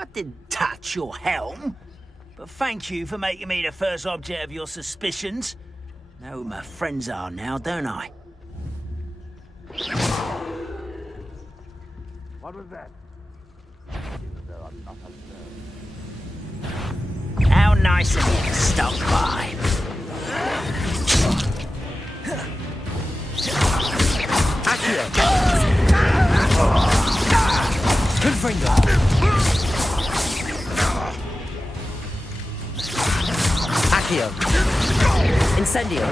I didn't touch your helm. But thank you for making me the first object of your suspicions. Know who my friends are now, don't I? What was that? How nice of you to stop by. Accio! Confringo! Accio! Incendio!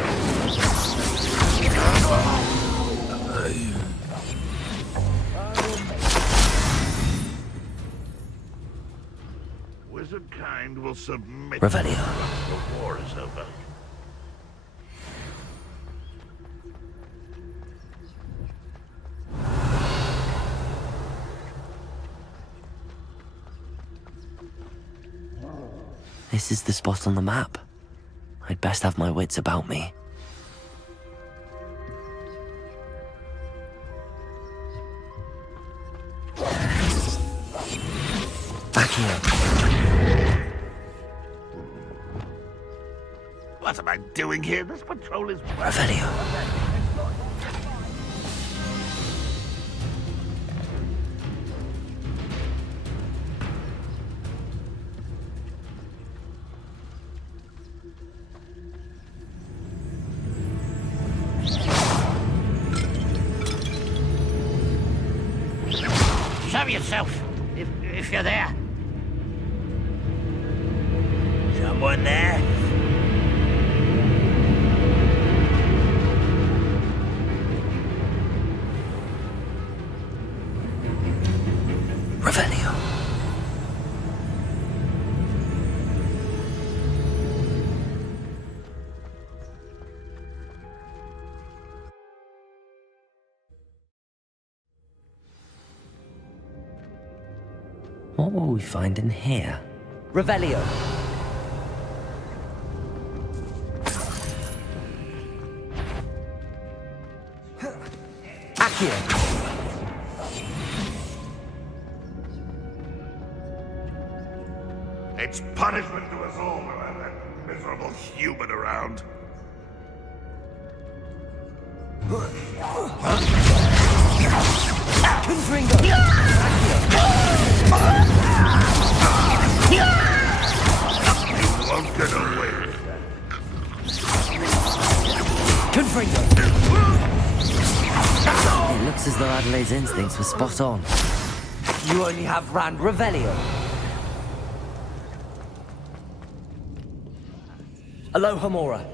Wizard kind will submit. Revelio. The war is over. This is the spot on the map. I'd best have my wits about me. Accio. What am I doing here? This patrol is... Revelio. Show yourself, if you're there. Someone there? Revelio. What will we find in here? Revelio. Accio. It's punishment to us all to have that miserable human around. Confringo. You won't get away with that. Confringo. It looks as though Adelaide's instincts were spot on. You only have Rand Revelio. Aloha Mora.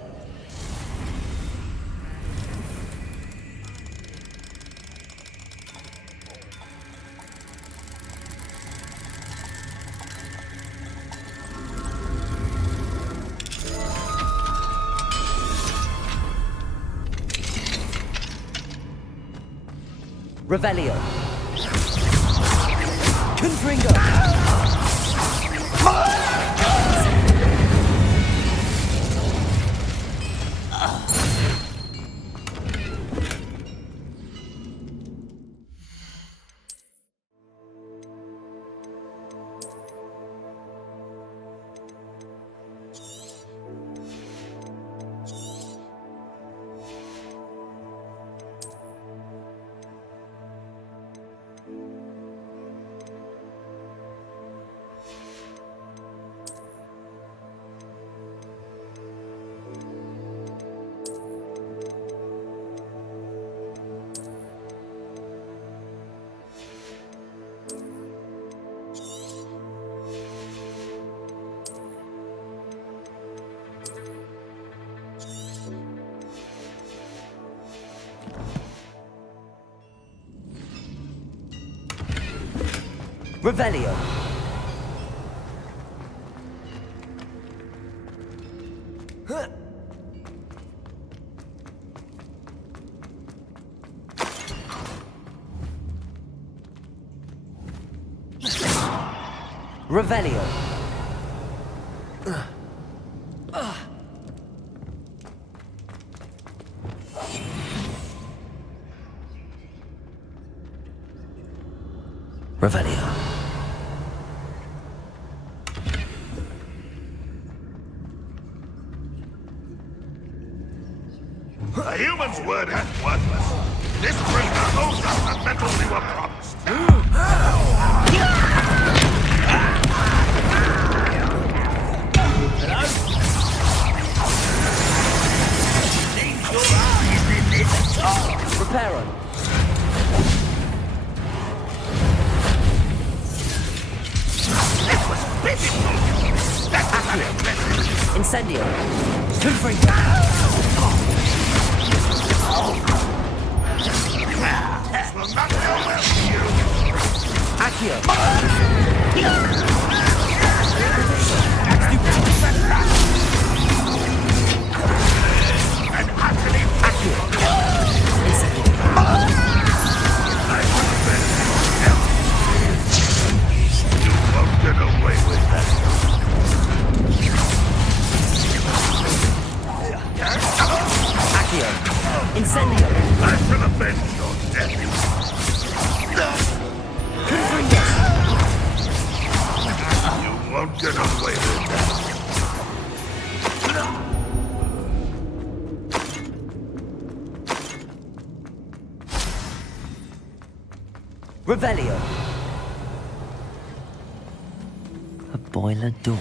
Revelio. Confringo. Revelio. Revelio. Revelio. A human's word has worthless. This prisoner owes us the metal we were promised. Seems your heart isn't in this at all. Repair on. This was pitiful. That's not impressive. Incendio. Confringo. This will not go well for you. Accio. And utterly Accio. Incendio. you won't get away with that. Accio. Incendio. I shall avenge your death. Confringo. You won't get away with that. Revelio. A boiler door.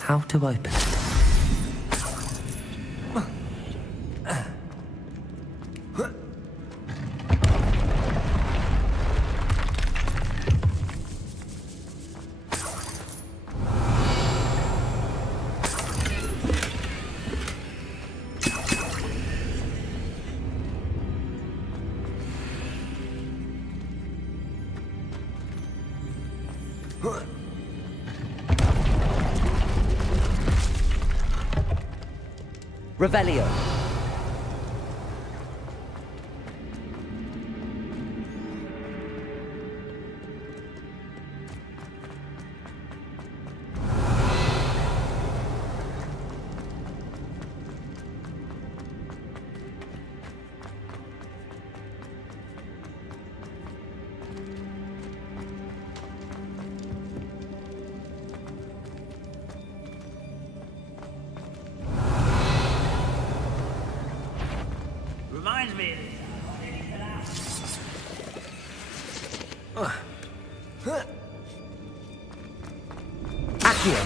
How to open it? Revelio. Reminds me of Accio.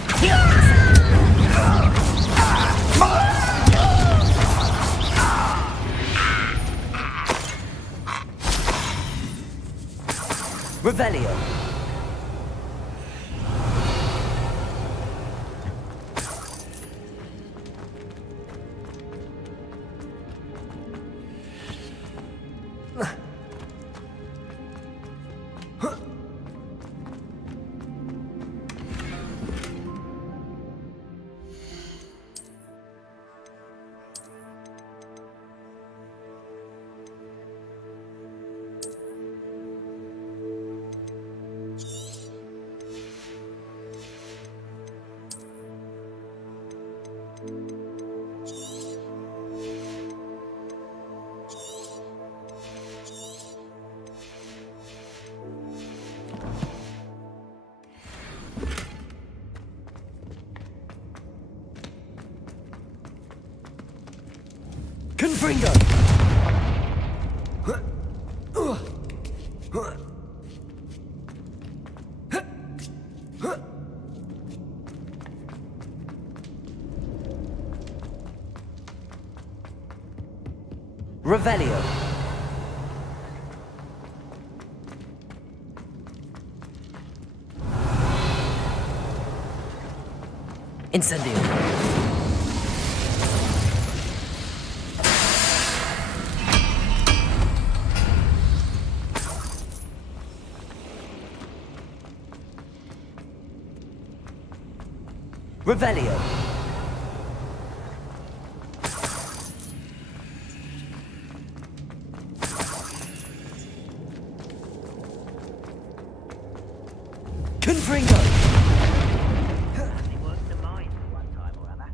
Revelio. Confringo. Revelio. Incendio. Revelio. Confringo. He worked the mine one time or other.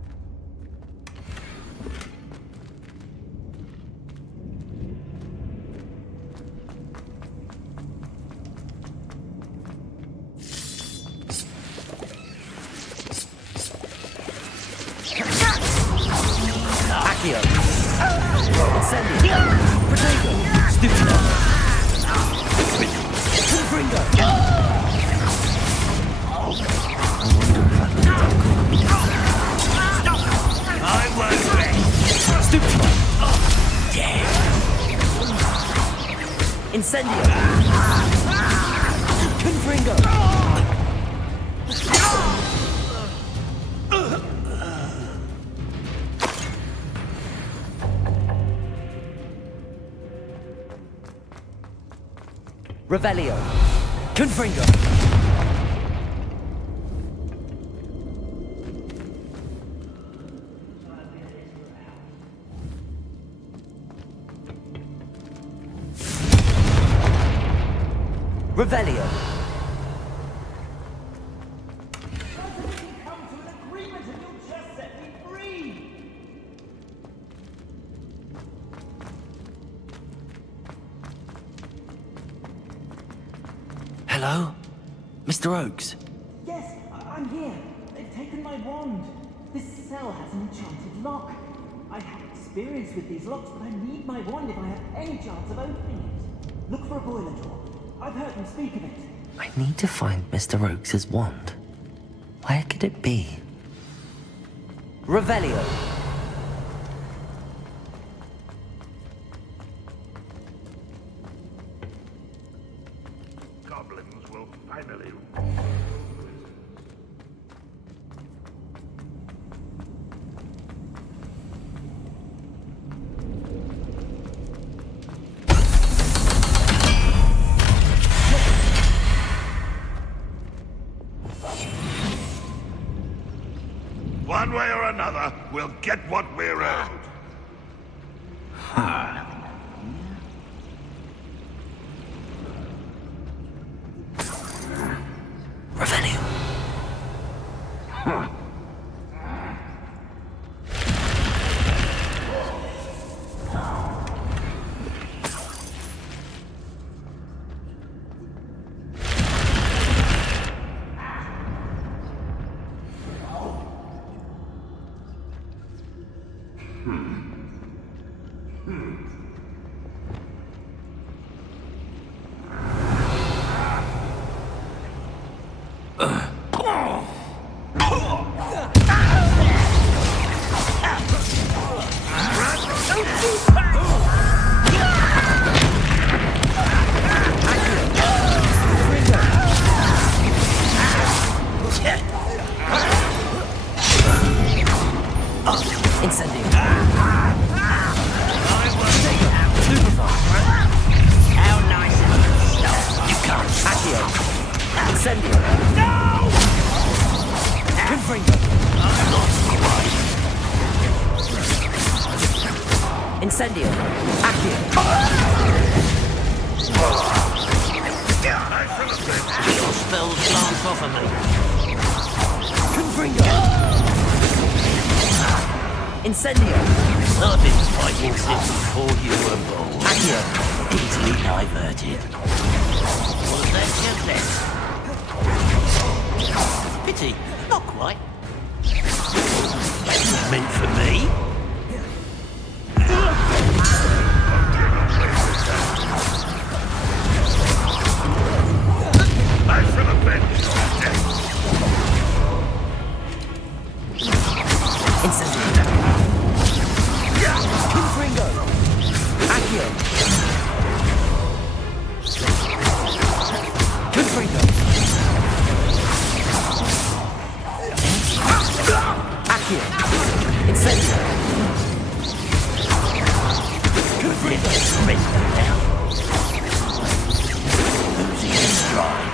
Accio. Incendio. Protego. Stupido. Confringo. I won't rest. Stupido. Yeah. Incendio. Confringo. Revelio. Confringo. Revelio. Hello? Mr. Oakes? Yes, I'm here. They've taken my wand. This cell has an enchanted lock. I have experience with these locks, but I need my wand if I have any chance of opening it. Look for a boiler door. I've heard them speak of it. I need to find Mr. Oakes' wand. Where could it be? Revelio. Goblins will finally... One way or another, we'll get what we're owed. Revelio. Incendio. How nice of you to stop. You can't. Accio. Incendio. No! Confringo. Incendio. Accio. Your spells glance off of me. Confringo. Incendio. I've been fighting since before you were born. Accio. Easily diverted. Was that just that? Pity, not quite. Meant for me? I shall avenge your death. Incendio. Confringo. Accio. Confringo. Accio. Incendio. Confringo. Surrender now. Losing his stride.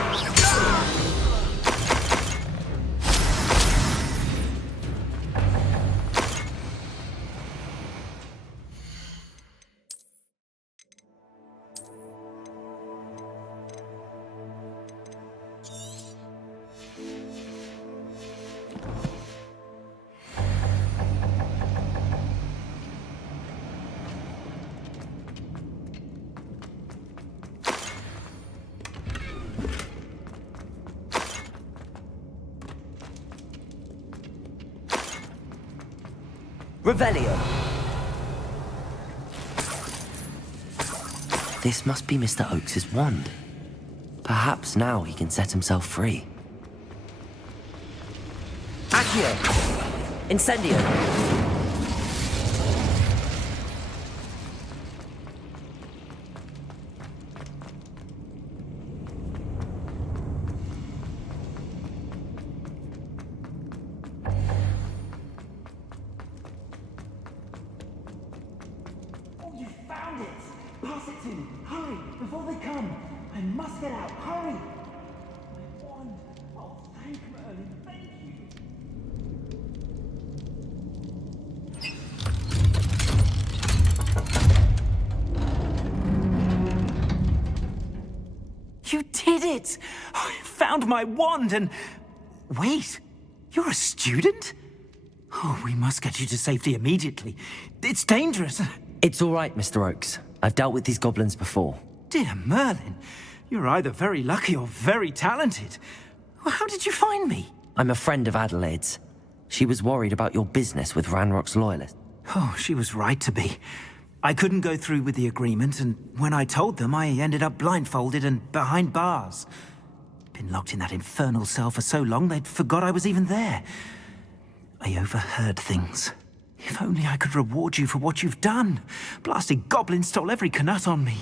Revelio. This must be Mr. Oakes's wand. Perhaps now he can set himself free. Accio! Incendio! Oh, you found it! Pass it to me! Hurry! Before they come! I must get out! Hurry! My wand! Oh, thank Merlin! Thank you! You did it! I found my wand and... Wait, you're a student? Oh, we must get you to safety immediately. It's dangerous. It's all right, Mr. Oakes. I've dealt with these goblins before. Dear Merlin, you're either very lucky or very talented. Well, how did you find me? I'm a friend of Adelaide's. She was worried about your business with Ranrock's loyalists. Oh, she was right to be. I couldn't go through with the agreement, and when I told them, I ended up blindfolded and behind bars. Been locked in that infernal cell for so long, they'd forgot I was even there. I overheard things. If only I could reward you for what you've done. Blasted goblins stole every knut on me.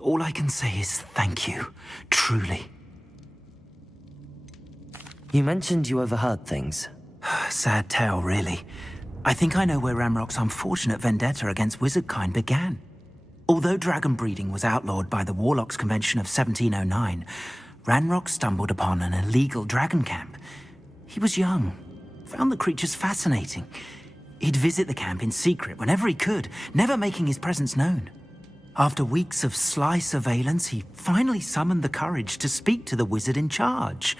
All I can say is thank you, truly. You mentioned you overheard things. Sad tale, really. I think I know where Ranrock's unfortunate vendetta against wizardkind began. Although dragon breeding was outlawed by the Warlocks Convention of 1709, Ranrock stumbled upon an illegal dragon camp. He was young, found the creatures fascinating. He'd visit the camp in secret whenever he could, never making his presence known. After weeks of sly surveillance, he finally summoned the courage to speak to the wizard in charge.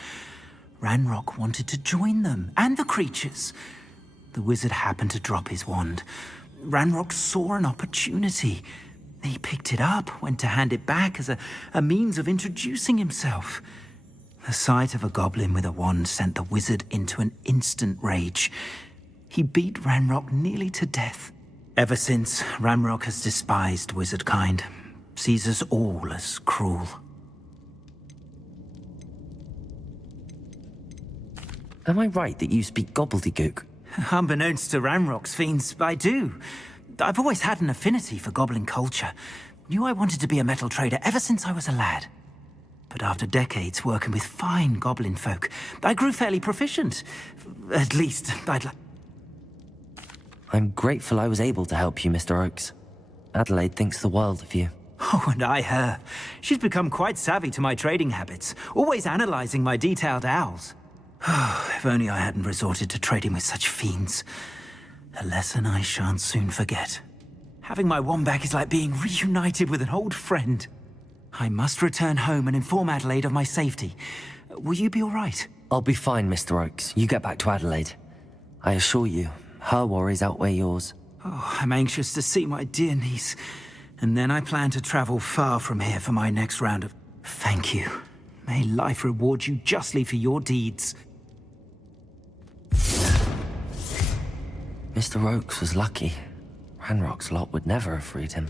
Ranrock wanted to join them, and the creatures. The wizard happened to drop his wand. Ranrock saw an opportunity. He picked it up, went to hand it back as a means of introducing himself. The sight of a goblin with a wand sent the wizard into an instant rage. He beat Ranrock nearly to death. Ever since, Ranrock has despised wizardkind, sees us all as cruel. Am I right that you speak gobbledygook? Unbeknownst to Ranrock's fiends, I do. I've always had an affinity for goblin culture. Knew I wanted to be a metal trader ever since I was a lad. But after decades working with fine goblin folk, I grew fairly proficient. At least, I'd like... I'm grateful I was able to help you, Mr. Oakes. Adelaide thinks the world of you. Oh, and I her. She's become quite savvy to my trading habits, always analyzing my detailed owls. If only I hadn't resorted to trading with such fiends. A lesson I shan't soon forget. Having my wand back is like being reunited with an old friend. I must return home and inform Adelaide of my safety. Will you be all right? I'll be fine, Mr. Oakes. You get back to Adelaide. I assure you, her worries outweigh yours. Oh, I'm anxious to see my dear niece. And then I plan to travel far from here for my next round of... Thank you. May life reward you justly for your deeds. Mr. Oakes was lucky. Ranrock's lot would never have freed him.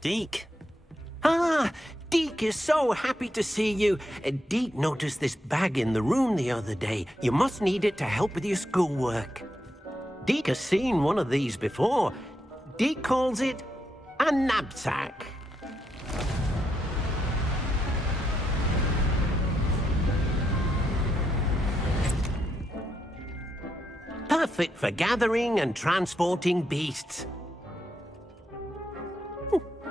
Deke. Ah, Deke is so happy to see you. Deke noticed this bag in the room the other day. You must need it to help with your schoolwork. Deke has seen one of these before. Deke calls it a knapsack. Perfect for gathering and transporting beasts.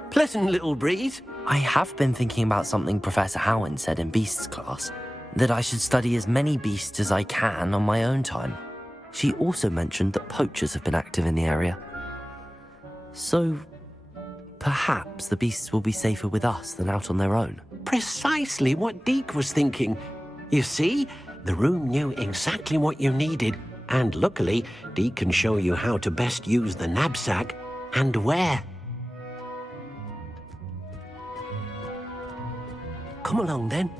Pleasant little breeze. I have been thinking about something Professor Howen said in Beasts class, that I should study as many beasts as I can on my own time. She also mentioned that poachers have been active in the area. So, perhaps the beasts will be safer with us than out on their own. Precisely what Deke was thinking. You see, the room knew exactly what you needed, and luckily, Deke can show you how to best use the knapsack and where. Come along then.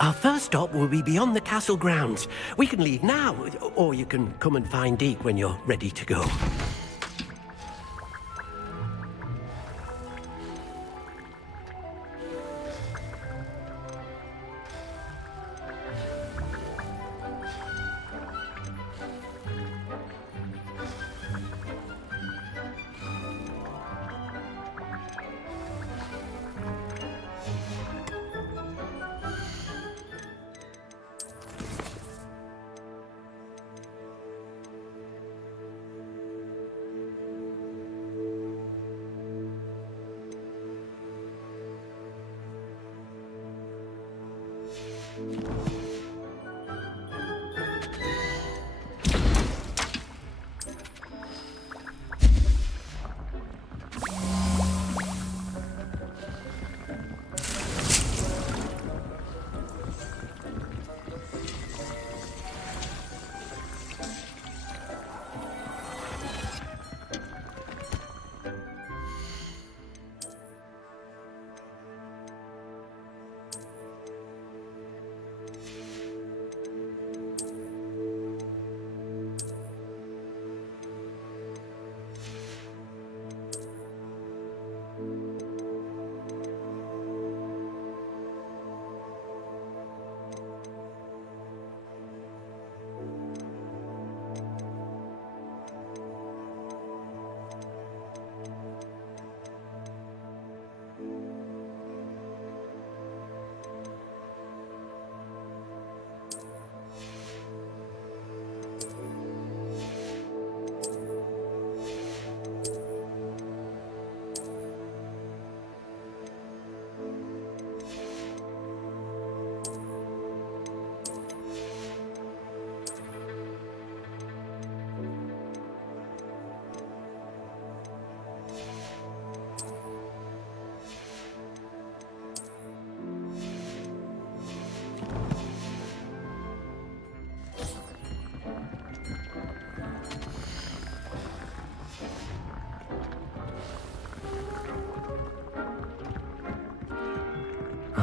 Our first stop will be beyond the castle grounds. We can leave now, or you can come and find Deke when you're ready to go.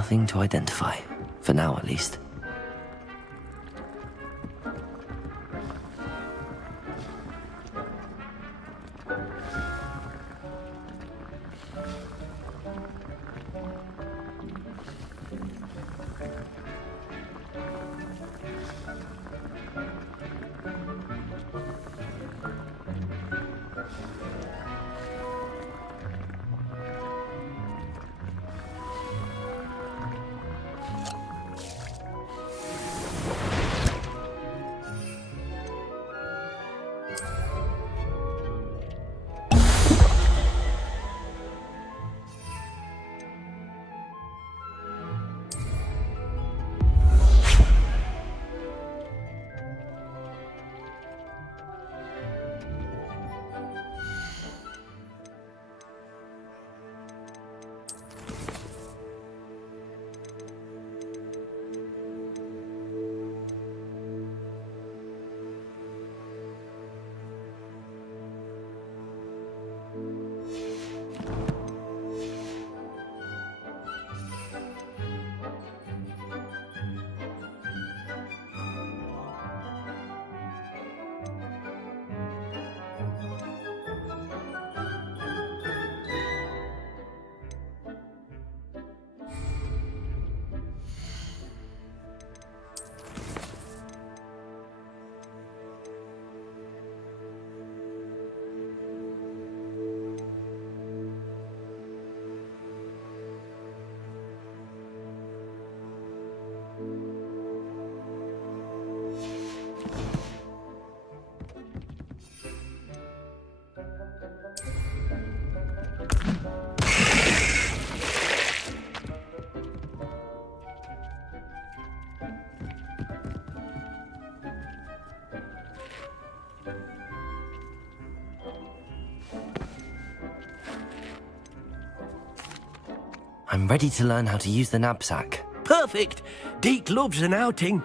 Nothing to identify, for now at least. I'm ready to learn how to use the knapsack. Perfect! Deke loves an outing.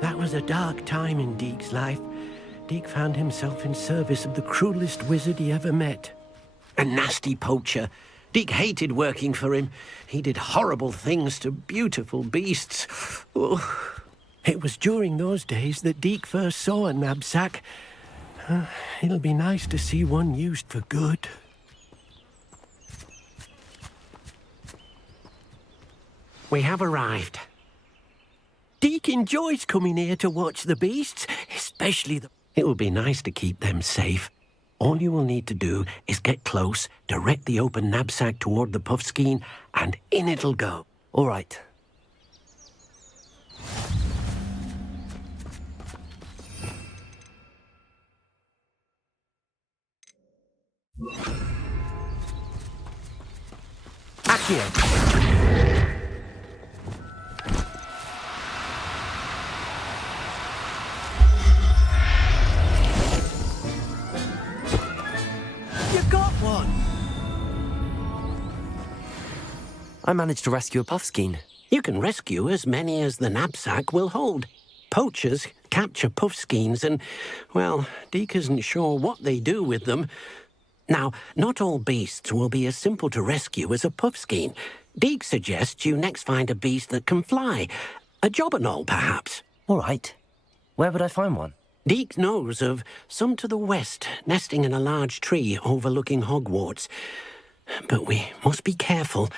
That was a dark time in Deke's life. Deke found himself in service of the cruelest wizard he ever met. A nasty poacher. Deke hated working for him. He did horrible things to beautiful beasts. Oh. It was during those days that Deke first saw a knapsack. It'll be nice to see one used for good. We have arrived. Deke enjoys coming here to watch the beasts, especially the... It will be nice to keep them safe. All you will need to do is get close, direct the open knapsack toward the puffskein, and in it'll go. All right. Accio! You got one! I managed to rescue a puffskein. You can rescue as many as the knapsack will hold. Poachers capture puffskeins and, well, Deke isn't sure what they do with them. Now, not all beasts will be as simple to rescue as a puffskein. Deke suggests you next find a beast that can fly. A jobberknoll, perhaps. All right. Where would I find one? Deke knows of some to the west, nesting in a large tree overlooking Hogwarts. But we must be careful.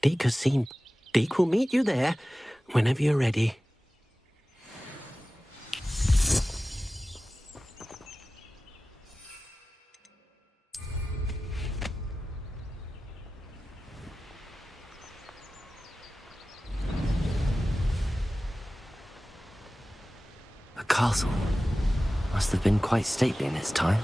Deke has seen... Deke will meet you there whenever you're ready. A castle. Must have been quite stately in its time.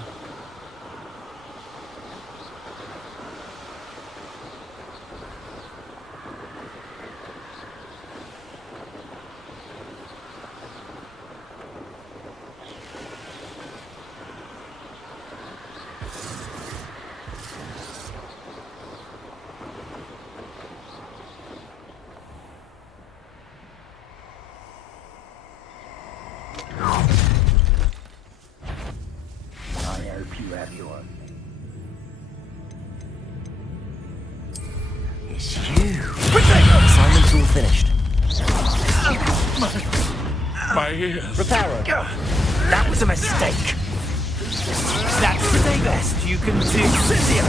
It's you. Assignment's all finished. My ears. Reparo, that was a mistake. That's the best you can do. Cynthia!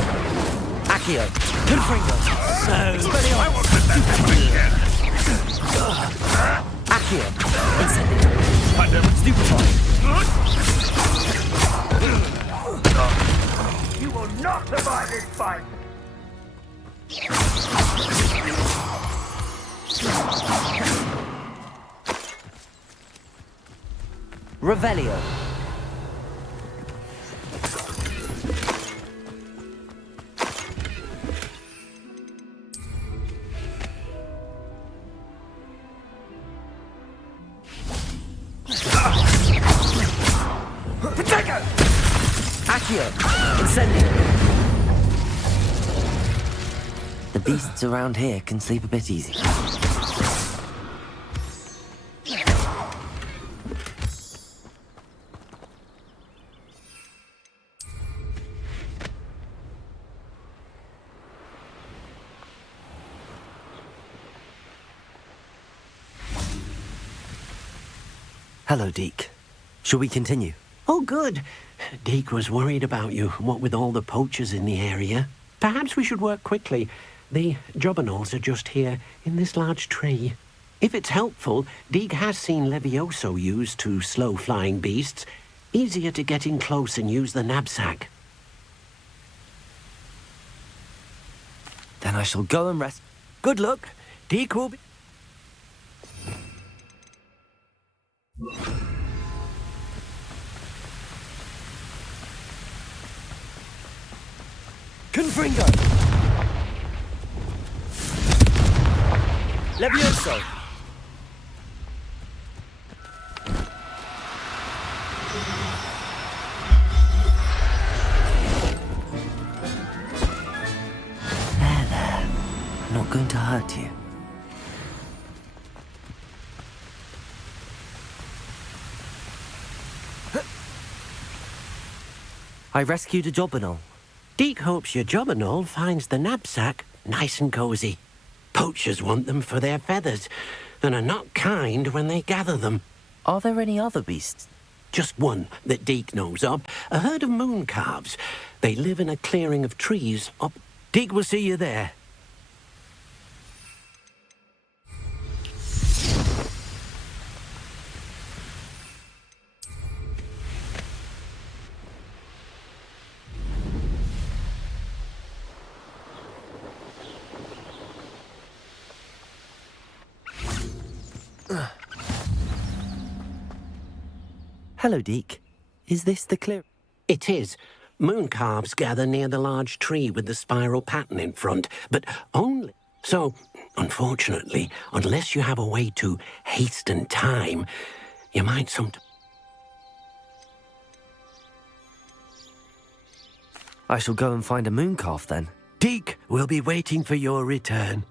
Accio! Confringo! I won't let that happen again. Accio! Incendio! I never You will not survive this fight! Revelio! Potato! Accio! Incendio! The beasts around here can sleep a bit easy. Hello, Deke. Shall we continue? Oh, good. Deke was worried about you, what with all the poachers in the area. Perhaps we should work quickly. The jobberknolls are just here, in this large tree. If it's helpful, Deke has seen Levioso used to slow flying beasts. Easier to get in close and use the knapsack. Then I shall go and rest. Good luck. Deke will be... Confringo! Levioso! right to you. I rescued a Jobberknoll. Deke hopes your Jobberknoll finds the knapsack nice and cozy. Poachers want them for their feathers, and are not kind when they gather them. Are there any other beasts? Just one that Deke knows of, a herd of moon calves. They live in a clearing of trees up. Deke will see you there. Hello, Deke. Is this the clear... It is. Moon calves gather near the large tree with the spiral pattern in front, but only... So, unfortunately, unless you have a way to hasten time, you might I shall go and find a mooncalf then. Deke will be waiting for your return.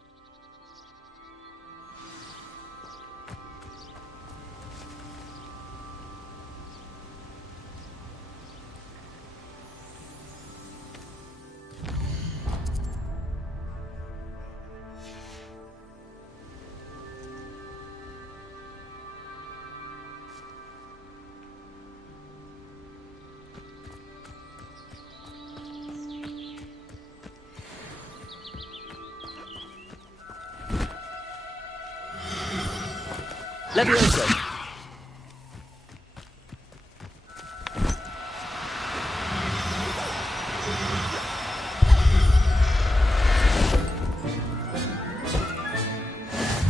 Levioso!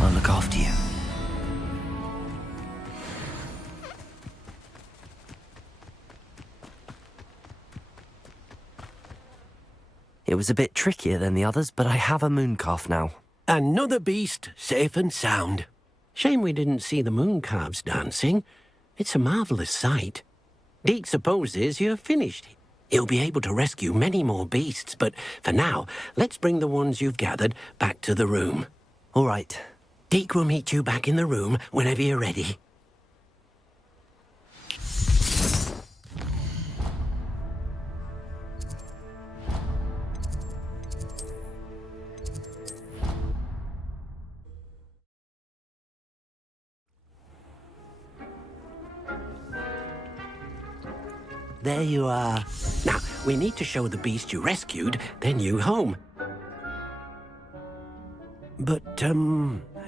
I'll look after you. It was a bit trickier than the others, but I have a mooncalf now. Another beast, safe and sound. Shame we didn't see the moon calves dancing. It's a marvelous sight. Deke supposes you're finished. He'll be able to rescue many more beasts, but for now, let's bring the ones you've gathered back to the room. All right. Deke will meet you back in the room whenever you're ready. There you are. Now, we need to show the beast you rescued their new home. But,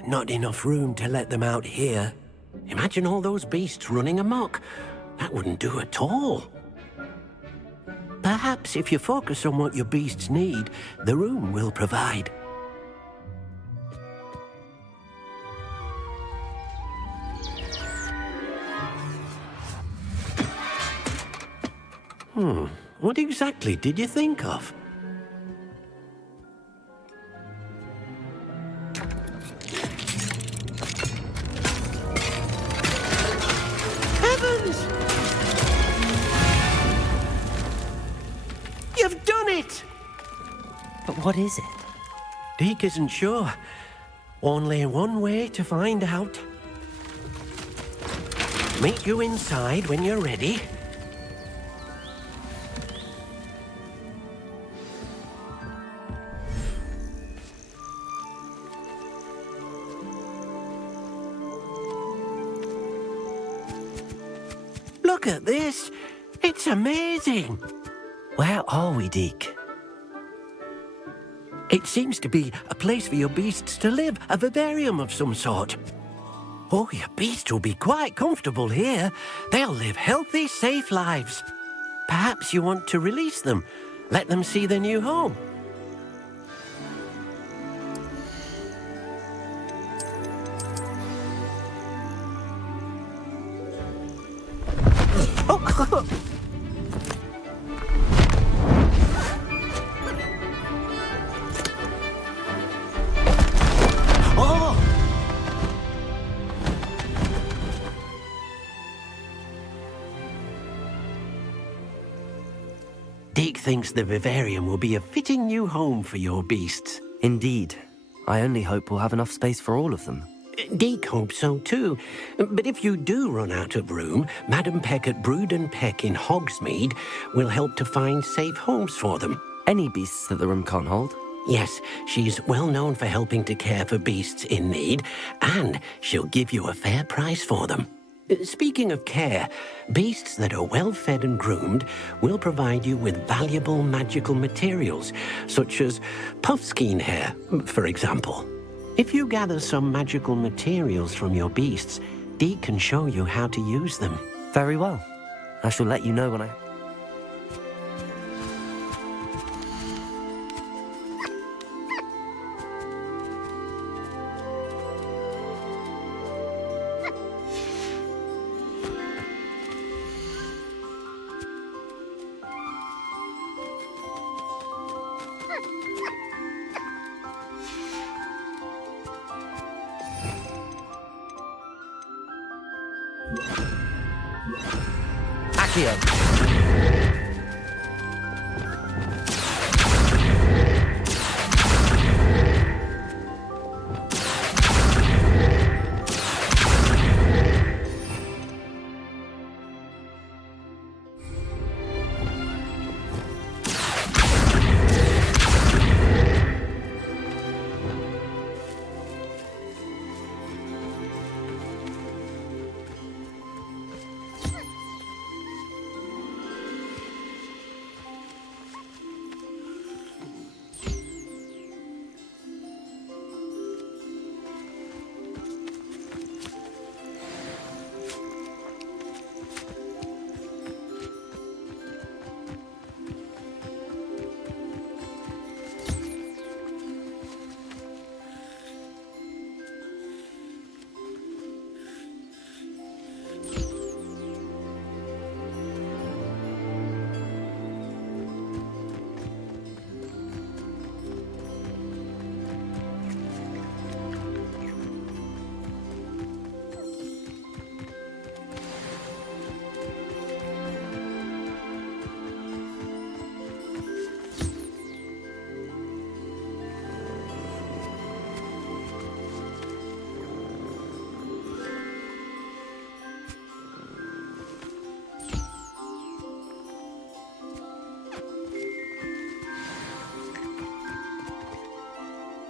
not enough room to let them out here. Imagine all those beasts running amok. That wouldn't do at all. Perhaps if you focus on what your beasts need, the room will provide. What exactly did you think of? Heavens! You've done it! But what is it? Deke isn't sure. Only one way to find out. Meet you inside when you're ready. Look at this. It's amazing. Where are we, Deke? It seems to be a place for your beasts to live, a vivarium of some sort. Oh, your beasts will be quite comfortable here. They'll live healthy, safe lives. Perhaps you want to release them, let them see their new home. Deke thinks the vivarium will be a fitting new home for your beasts. Indeed. I only hope we'll have enough space for all of them. Deke hopes so too. But if you do run out of room, Madam Peck at Brood and Peck in Hogsmeade will help to find safe homes for them. Any beasts that the room can't hold? Yes, she's well known for helping to care for beasts in need, and she'll give you a fair price for them. Speaking of care, beasts that are well fed and groomed will provide you with valuable magical materials, such as puffskein hair, for example. If you gather some magical materials from your beasts, Deke can show you how to use them. Very well. I shall let you know when I... Accio!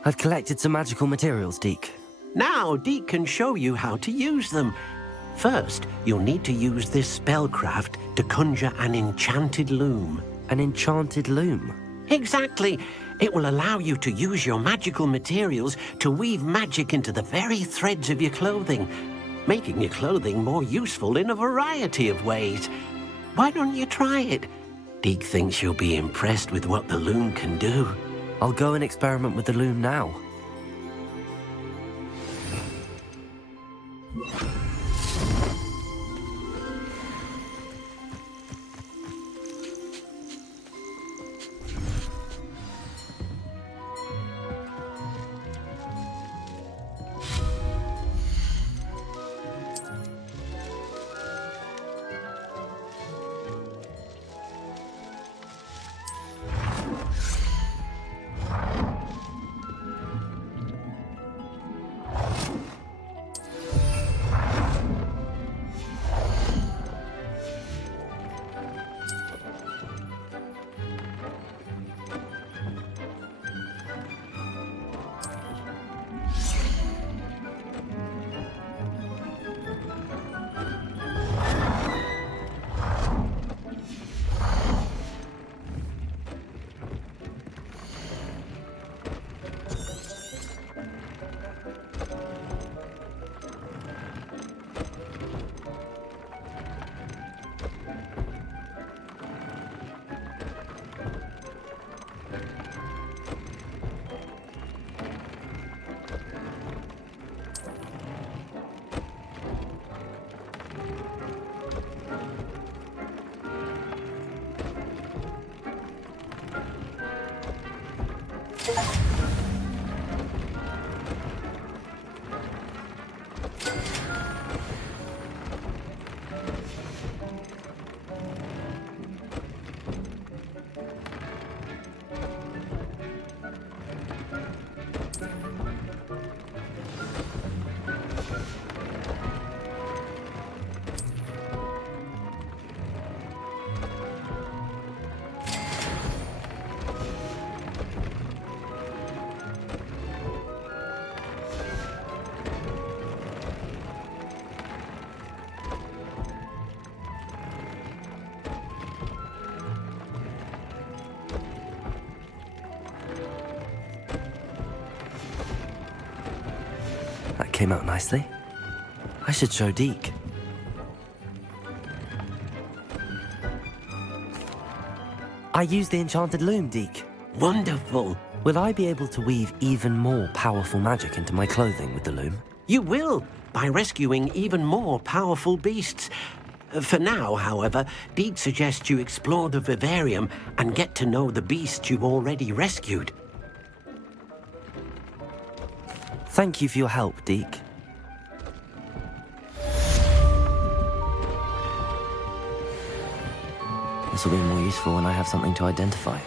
I've collected some magical materials, Deke. Now, Deke can show you how to use them. First, you'll need to use this spellcraft to conjure an enchanted loom. An enchanted loom? Exactly. It will allow you to use your magical materials to weave magic into the very threads of your clothing, making your clothing more useful in a variety of ways. Why don't you try it? Deke thinks you'll be impressed with what the loom can do. I'll go and experiment with the loom now. That came out nicely. I should show Deke. I used the enchanted loom, Deke. Wonderful. Will I be able to weave even more powerful magic into my clothing with the loom? You will, by rescuing even more powerful beasts. For now, however, Deke suggests you explore the vivarium and get to know the beasts you've already rescued. Thank you for your help, Deke. This will be more useful when I have something to identify.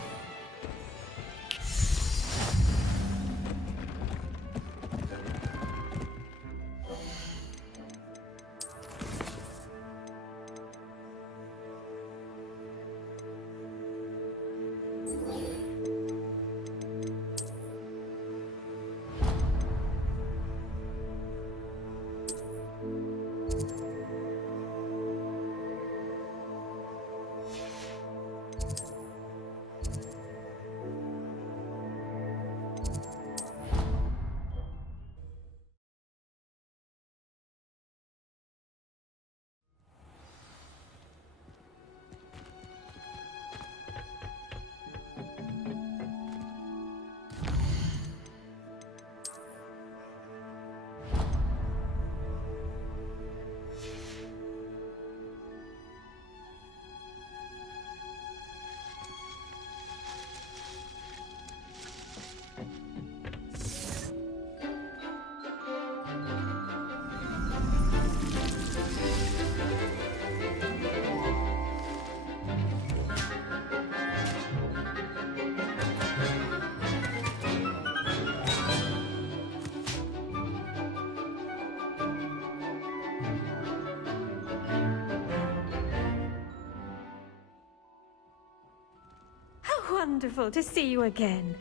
Wonderful to see you again.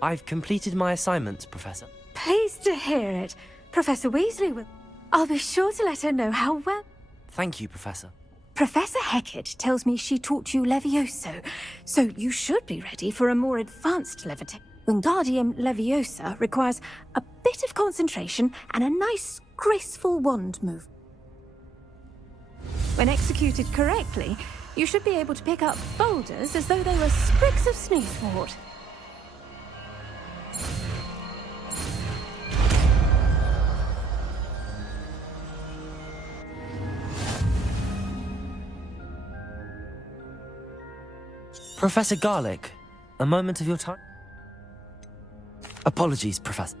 I've completed my assignments, Professor. Pleased to hear it. Professor Weasley will... I'll be sure to let her know how well... Thank you, Professor. Professor Hecat tells me she taught you Levioso, so you should be ready for a more advanced levitation. Wingardium Leviosa requires a bit of concentration and a nice, graceful wand move. When executed correctly, you should be able to pick up boulders as though they were sprigs of sneezewort. Professor Garlick, a moment of your time? Apologies, Professor.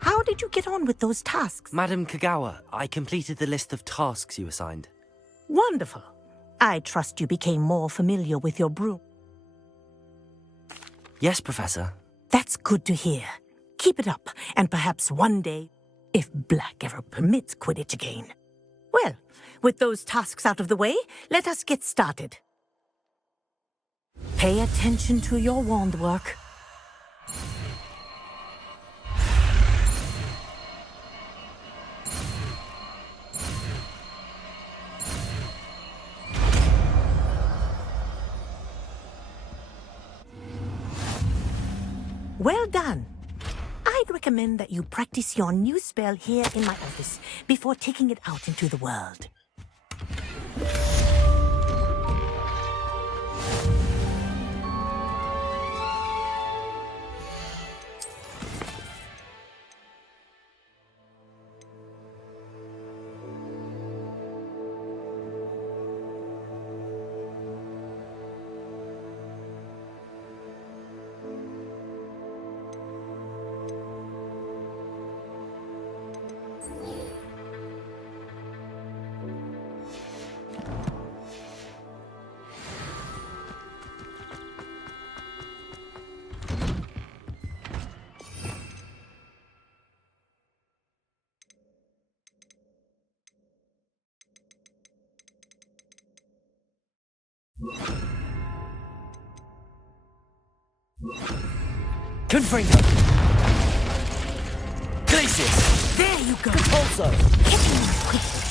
How did you get on with those tasks? Madam Kagawa, I completed the list of tasks you assigned. Wonderful. I trust you became more familiar with your broom. Yes, Professor. That's good to hear. Keep it up, and perhaps one day, if Black ever permits Quidditch again. Well, with those tasks out of the way, let us get started. Pay attention to your wand work. Well done. I'd recommend recommend that you practice your new spell here in my office before taking it out into the world. Confringo! Glacius! There you go! Also! Hit me quickly.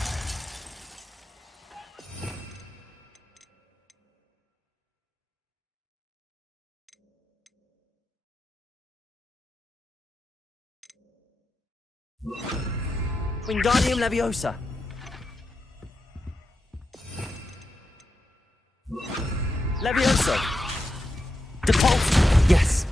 Wingardium Leviosa! Leviosa! Depulse! Yes!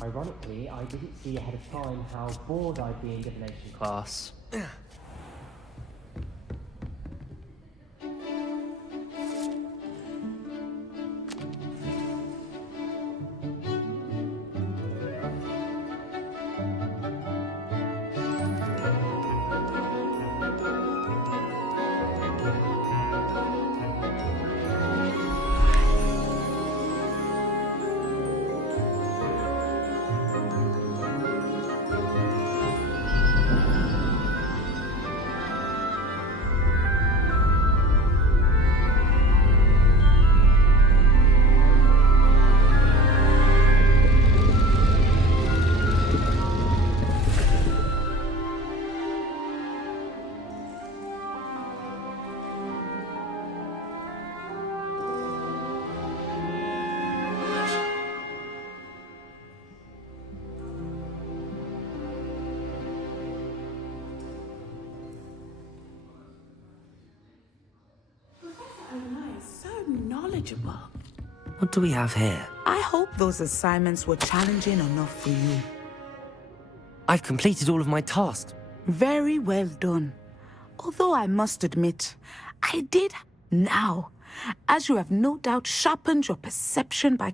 Ironically, I didn't see ahead of time how bored I'd be in divination class. So knowledgeable. What do we have here? I hope those assignments were challenging enough for you. I've completed all of my tasks. Very well done. Although I must admit, I did now, as you have no doubt sharpened your perception by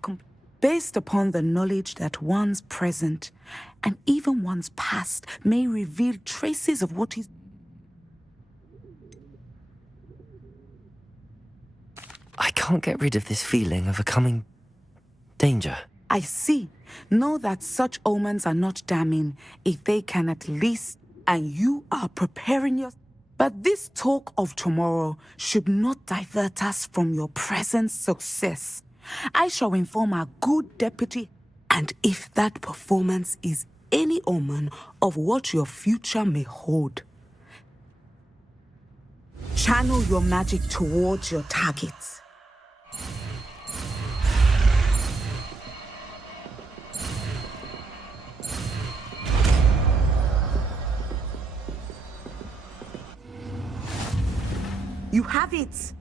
based upon the knowledge that one's present and even one's past may reveal traces of what is. I can't get rid of this feeling of a coming danger. I see. Know that such omens are not damning if they can at least, and you are preparing your. But this talk of tomorrow should not divert us from your present success. I shall inform our good deputy, and if that performance is any omen of what your future may hold, channel your magic towards your targets. You have it!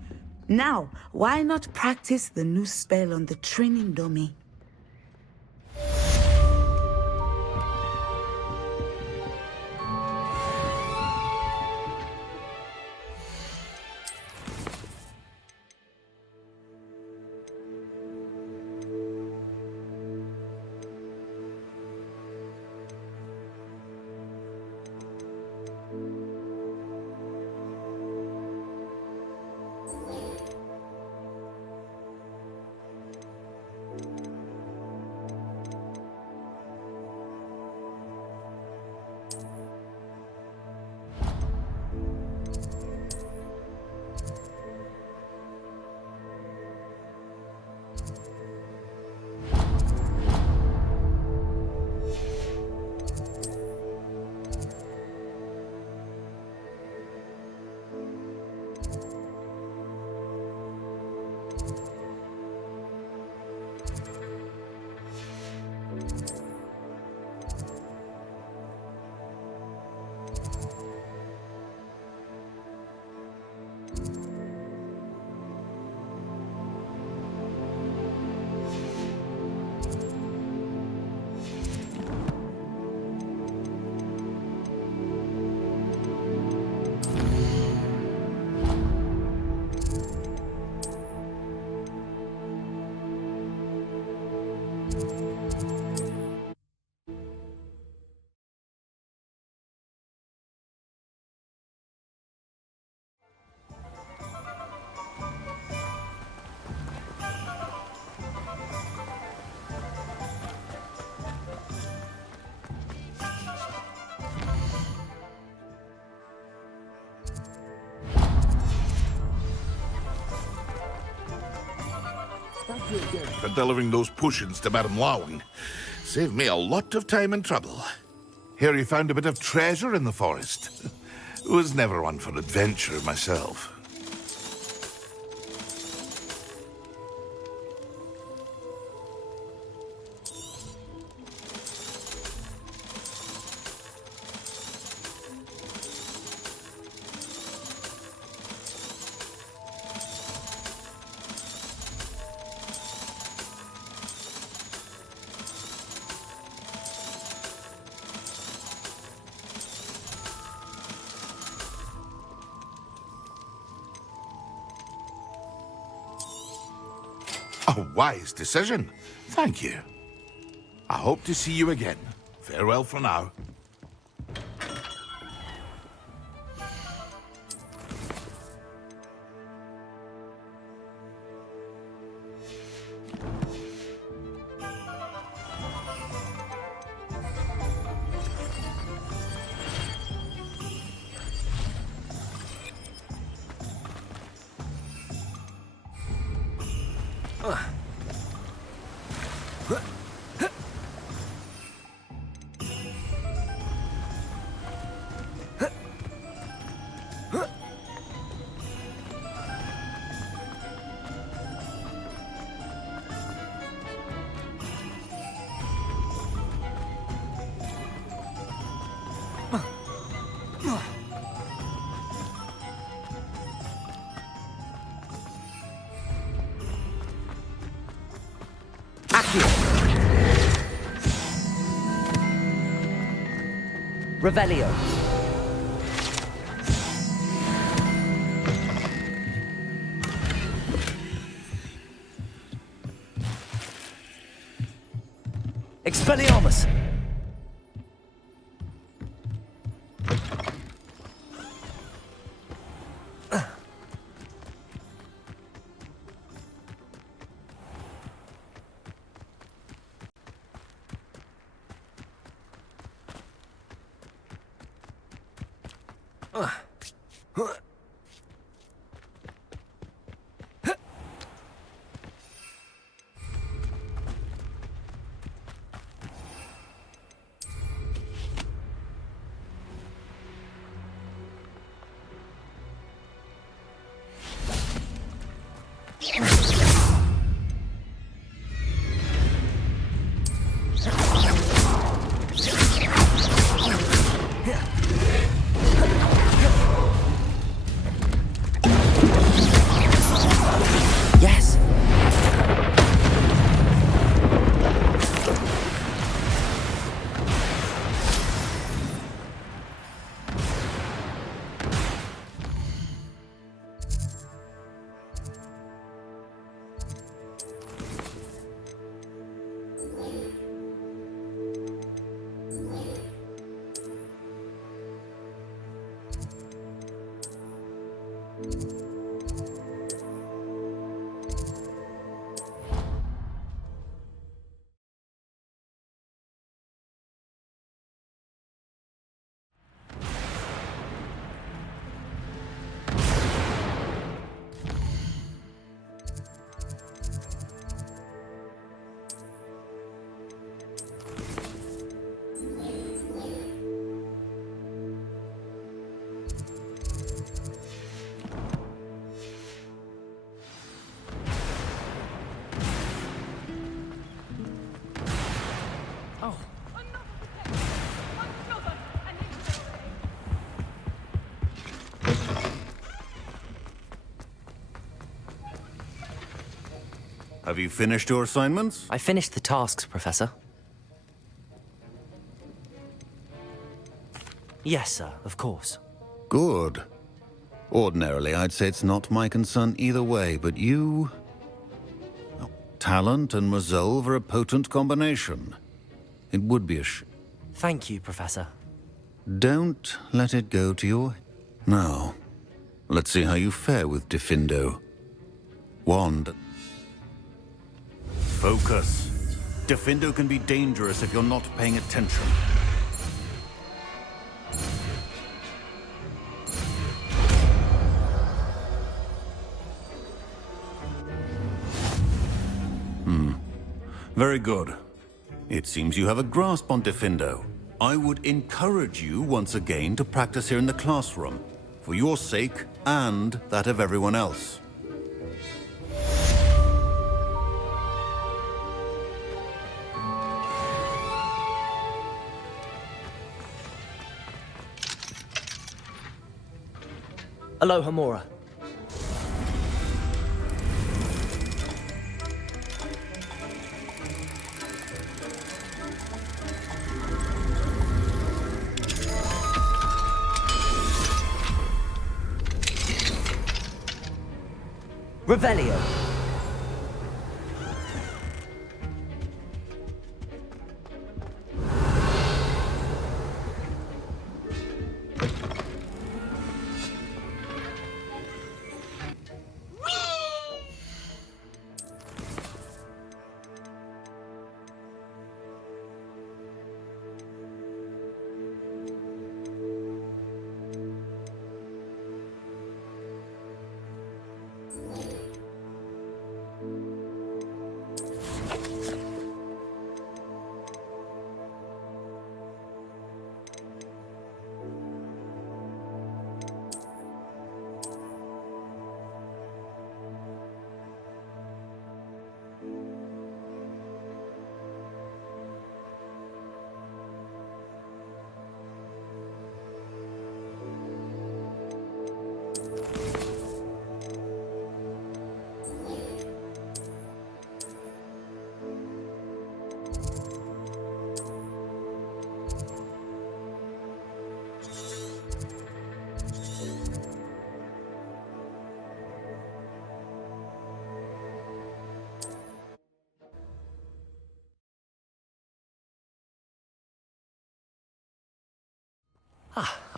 Now, why not practice the new spell on the training dummy? Thank you again for delivering those potions to Madame Lawing. Saved me a lot of time and trouble. Here you found a bit of treasure in the forest. Was never one for adventure myself. A wise decision. Thank you. I hope to see you again. Farewell for now. Revelio. Expelliarmus. Have you finished your assignments? I finished the tasks, Professor. Yes, sir, of course. Good. Ordinarily, I'd say it's not my concern either way, but you... Oh, talent and resolve are a potent combination. It would be a Thank you, Professor. Don't let it go to your... Now, let's see how you fare with Diffindo. Wand. Focus. Diffindo can be dangerous if you're not paying attention. Very good. It seems you have a grasp on Diffindo. I would encourage you once again to practice here in the classroom, for your sake and that of everyone else. Aloha, Mora. Revelio.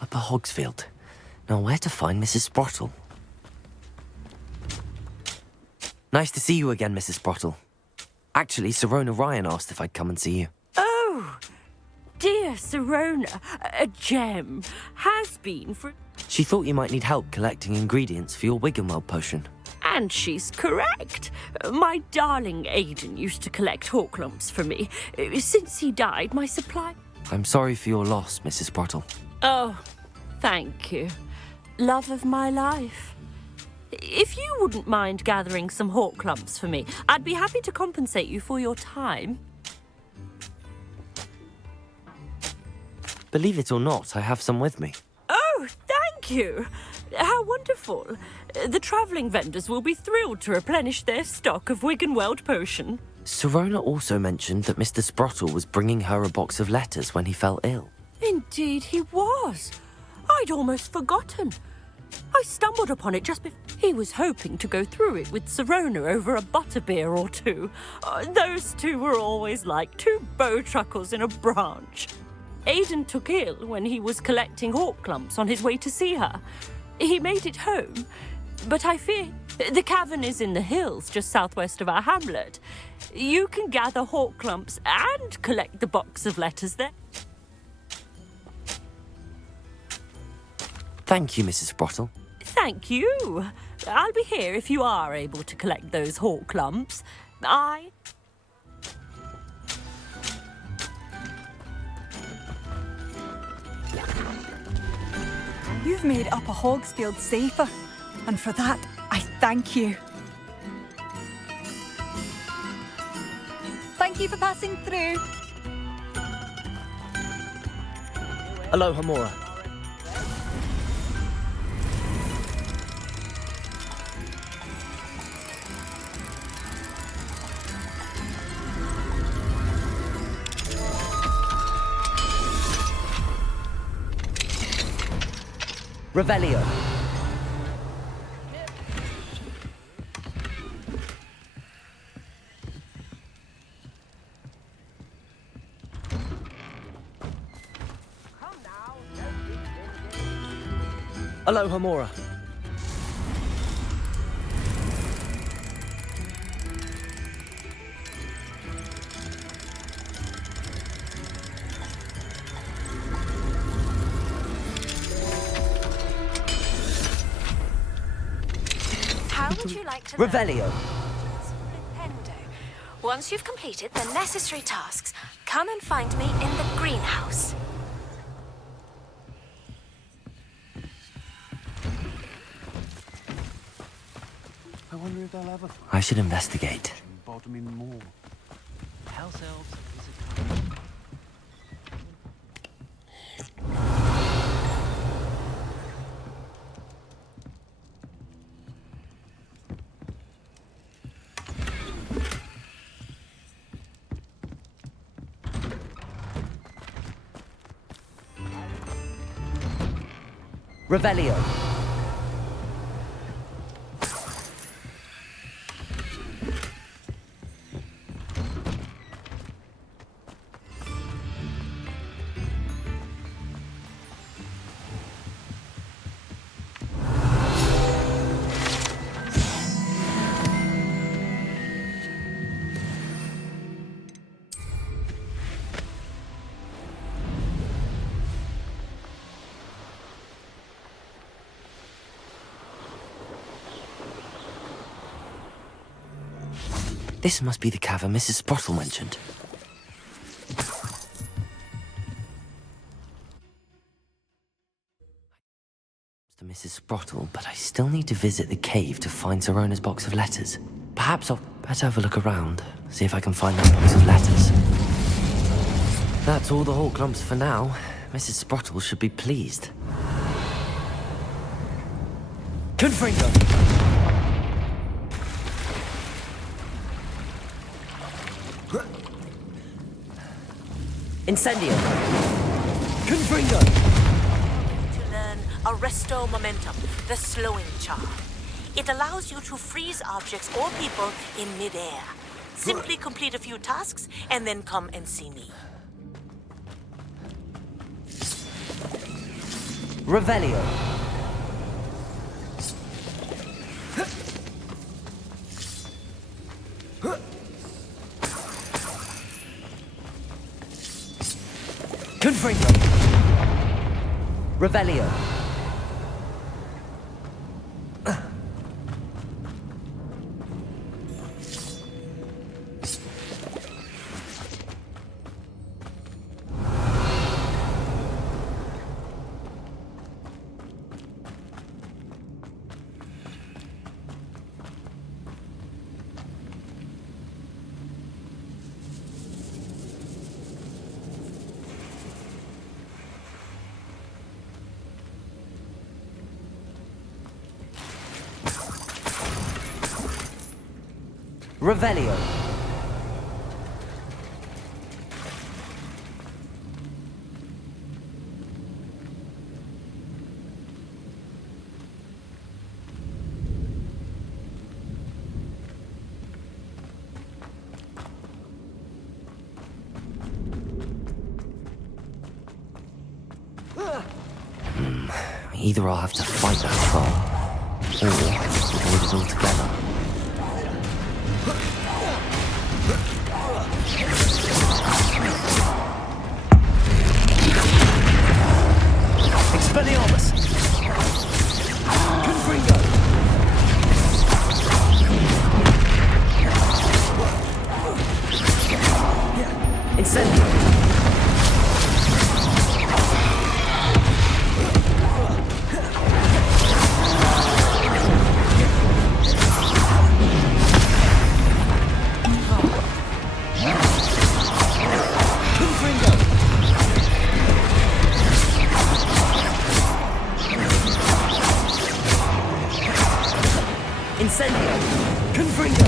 Upper Hogsfield. Now where to find Mrs. Sprottle? Nice to see you again, Mrs. Sprottle. Actually, Sirona Ryan asked if I'd come and see you. Oh, dear Sirona, a gem. Has been for... She thought you might need help collecting ingredients for your Wiggenweld potion. And she's correct. My darling Aiden used to collect hawk lumps for me. Since he died, my supply... I'm sorry for your loss, Mrs. Sprottle. Oh, thank you. Love of my life. If you wouldn't mind gathering some hawk lumps for me, I'd be happy to compensate you for your time. Believe it or not, I have some with me. Oh, thank you. How wonderful. The travelling vendors will be thrilled to replenish their stock of Wiggenweld potion. Sirona also mentioned that Mr. Sprottle was bringing her a box of letters when he fell ill. Indeed he was. I'd almost forgotten. I stumbled upon it just before. He was hoping to go through it with Sirona over a butterbeer or two. Those two were always like two bowtruckles in a branch. Aiden took ill when he was collecting hawk clumps on his way to see her. He made it home, but I fear the cavern is in the hills just southwest of our hamlet. You can gather hawk clumps and collect the box of letters there. Thank you, Mrs. Sprottle. Thank you. I'll be here if you are able to collect those hawk clumps. You've made Upper Hogsfield safer, and for that, I thank you. Thank you for passing through. Aloha, Mora. Revelio. Aloha, Mora. How would you like to Revelio. Once you've completed the necessary tasks, come and find me in the greenhouse. I wonder if they'll ever I should investigate. bottom in more. House elves visit. Revelio. This must be the cavern Mrs. Sprottle mentioned. To Mrs. Sprottle, but I still need to visit the cave to find Zerona's box of letters. Perhaps I'll better have a look around, see if I can find that box of letters. That's all the Hawklumps for now. Mrs. Sprottle should be pleased. Confringo! Incendio! Confringo! To learn Arresto Momentum, the slowing charm. It allows you to freeze objects or people in midair. Simply complete a few tasks and then come and see me. Revelio! Confringo! Revelio! Revelio. Either I'll have to fight that troll, or avoid it altogether. Expelliarmus! Confringo! Incendio! Incendio! Confringo!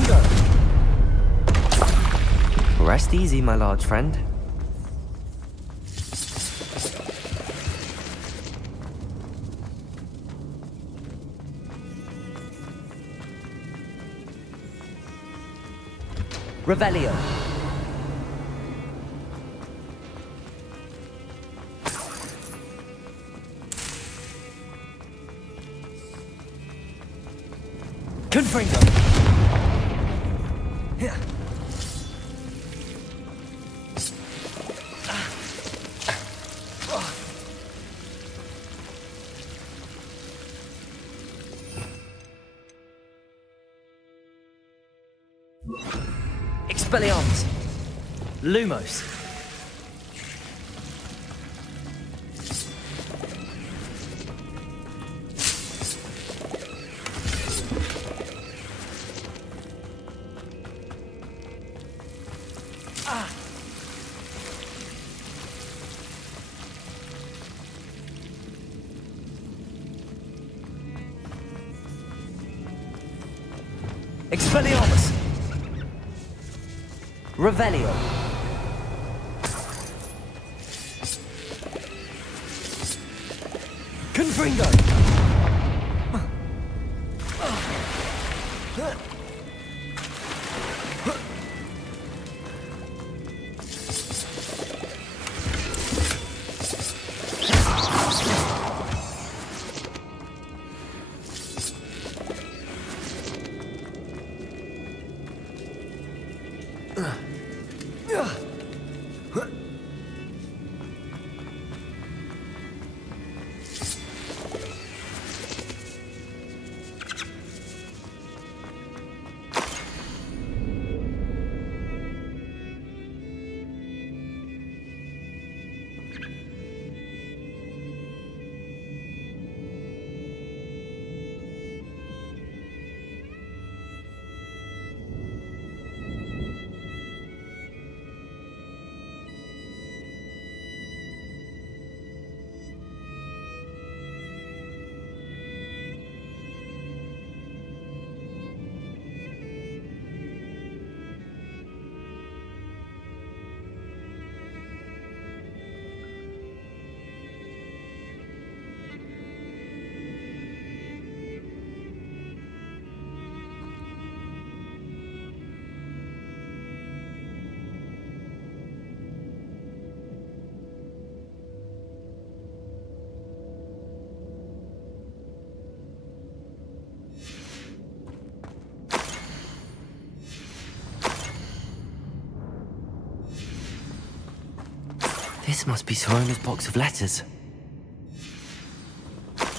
Confringo! Rest easy, my large friend. Revelio. Confringo. Here. Expelliarmus. Lumos. Expelliarmus. Revelio. Confringo. This must be Sorona's box of letters.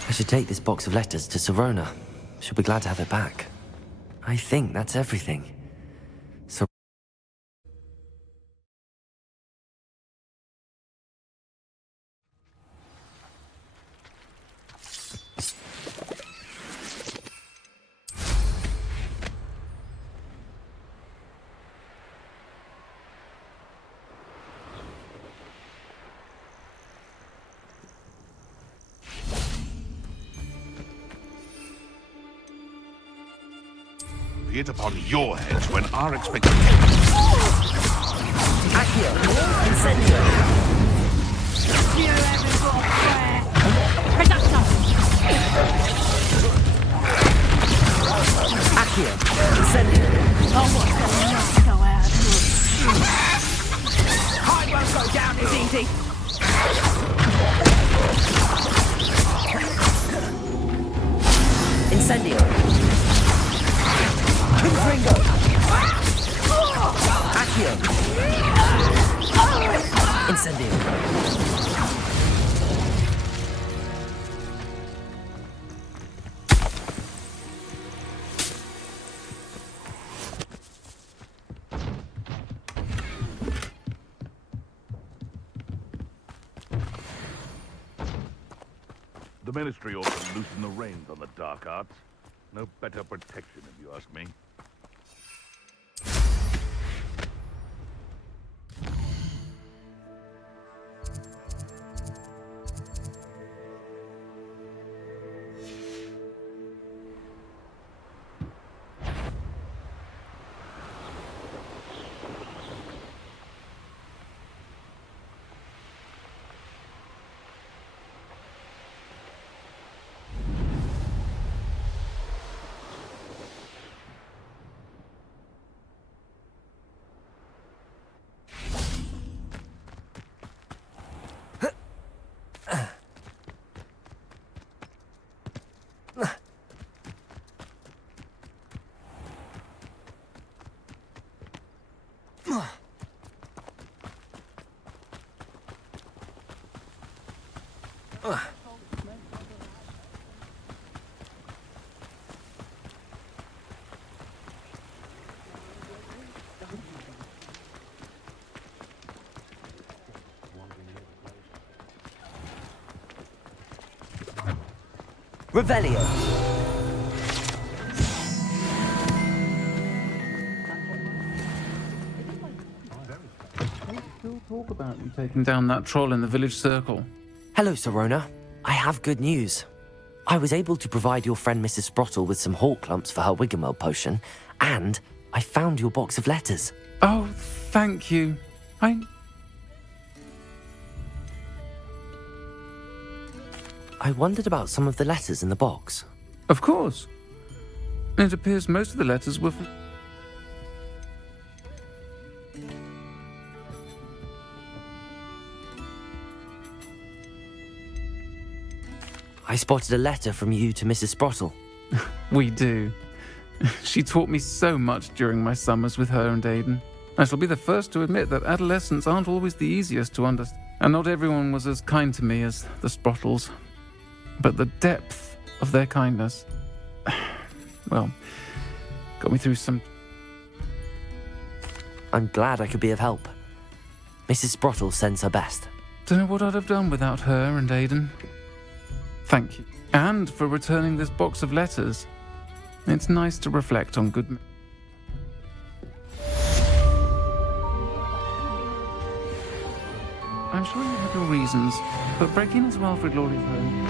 I should take this box of letters to Sorona. She'll be glad to have it back. I think that's everything. Be it upon your heads when our expectations... Accio! Incendio! Accio! Incendio! I won't go down as easy. Incendio! Confringo! Accio! Incendio! The Ministry ought to loosen the reins on the dark arts. No better protection, if you ask me. Revelio. Still talk about you taking down that troll in the village circle. Hello, Sirona. I have good news. I was able to provide your friend Mrs. Sprottle with some hawk clumps for her Wiggenweld potion, and I found your box of letters. Oh, thank you. I wondered about some of the letters in the box. Of course. It appears most of the letters were from... I spotted a letter from you to Mrs. Sprottle. We do. She taught me so much during my summers with her and Aidan. I shall be the first to admit that adolescents aren't always the easiest to understand, and not everyone was as kind to me as the Sprottles. But the depth of their kindness, well, got me through some... I'm glad I could be of help. Mrs. Sprottle sends her best. Don't know what I'd have done without her and Aidan. Thank you. And for returning this box of letters. It's nice to reflect on good... I'm sure you have your reasons, but break in as well for Glory's home.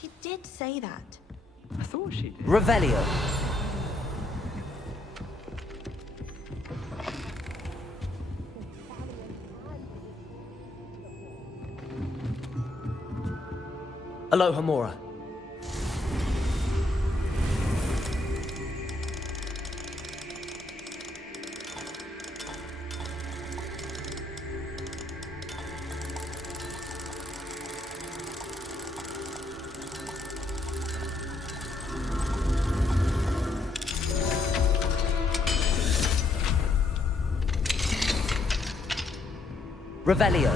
She did say that. I thought she did. Revelio. Aloha Mora. Revelio.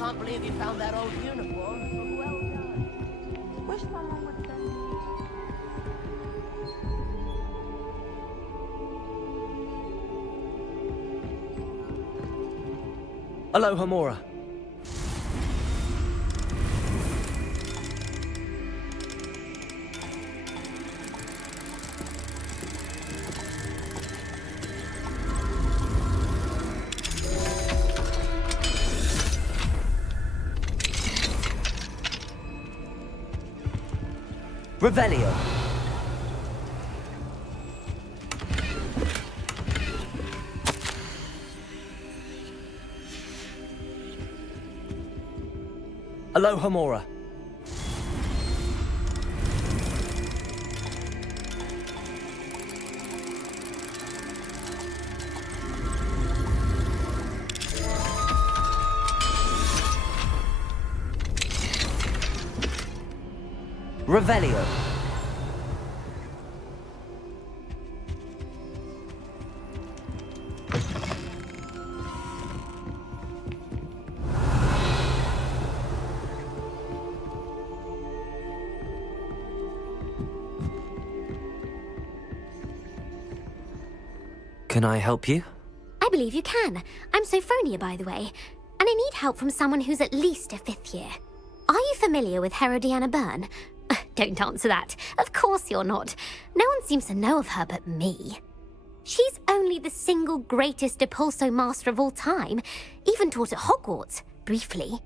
can't believe you found that old uniform. Well done. Wish my mom would send me. Aloha Mora. Revelio. Aloha Mora. Revelio. Can I help you? I believe you can. I'm Sophronia, by the way, and I need help from someone who's at least a 5th year. Are you familiar with Herodiana Byrne? Don't answer that. Of course you're not. No one seems to know of her but me. She's only the single greatest Depulso master of all time, even taught at Hogwarts, briefly.